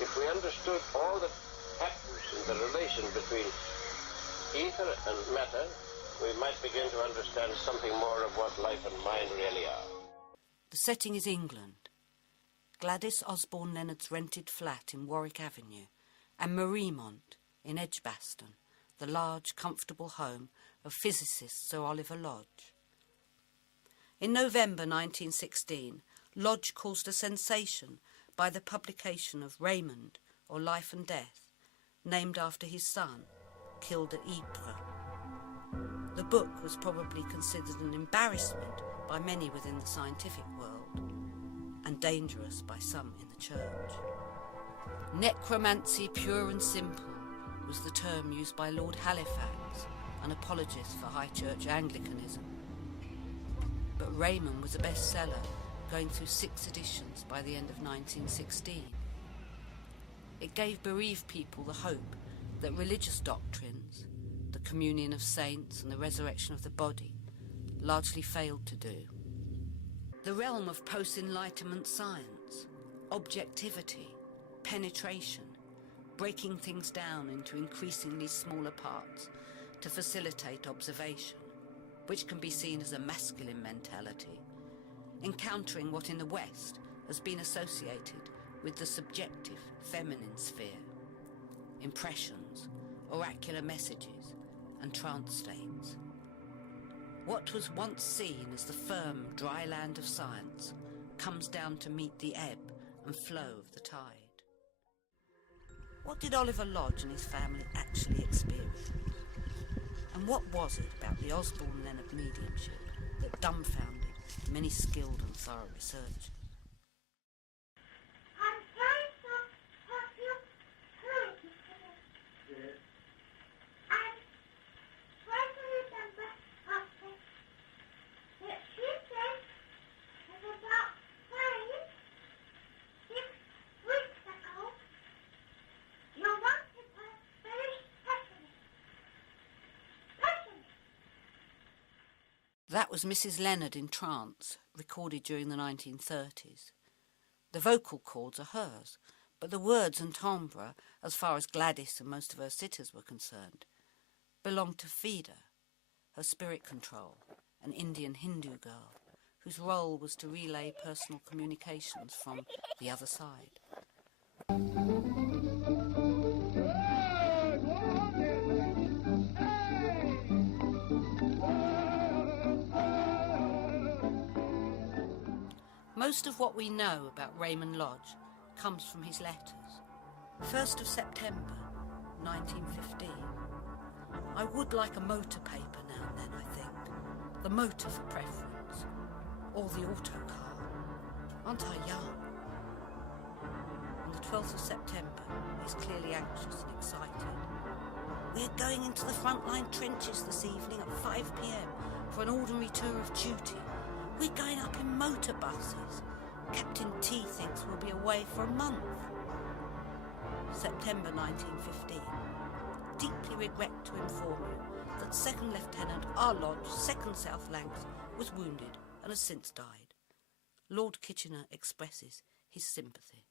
If we understood all that happens in the relation between ether and matter, we might begin to understand something more of what life and mind really are. The setting is England. Gladys Osborne Leonard's rented flat in Warwick Avenue, and Mariemont in Edgbaston, the large, comfortable home of physicist Sir Oliver Lodge. In November 1916, Lodge caused a sensation by the publication of Raymond, or Life and Death, named after his son, killed at Ypres. The book was probably considered an embarrassment by many within the scientific world, and dangerous by some in the church. Necromancy pure and simple was the term used by Lord Halifax, an apologist for High Church Anglicanism. But Raymond was a bestseller, going through 6 editions by the end of 1916. It gave bereaved people the hope that religious doctrines, the communion of saints and the resurrection of the body, largely failed to do. The realm of post-Enlightenment science, objectivity, penetration, breaking things down into increasingly smaller parts to facilitate observation, which can be seen as a masculine mentality, encountering what in the West has been associated with the subjective feminine sphere, impressions, oracular messages, and trance states. What was once seen as the firm, dry land of science comes down to meet the ebb and flow of the tide. What did Oliver Lodge and his family actually experience? And what was it about the Osborne Leonard mediumship that dumbfounded many skilled and thorough researchers? That was Mrs. Leonard in trance, recorded during the 1930s. The vocal cords are hers, but the words and timbre, as far as Gladys and most of her sitters were concerned, belonged to Fida, her spirit control, an Indian Hindu girl, whose role was to relay personal communications from the other side. Most of what we know about Raymond Lodge comes from his letters. 1st of September, 1915. I would like a motor paper now and then, I think. The motor for preference. Or the auto car. Aren't I young? On the 12th of September, he's clearly anxious and excited. We're going into the frontline trenches this evening at 5 p.m. for an ordinary tour of duty. We're going up in motor buses. Captain T thinks we'll be away for a month. September 1915. Deeply regret to inform you that 2nd Lieutenant R. Lodge, 2nd South Lancs, was wounded and has since died. Lord Kitchener expresses his sympathy.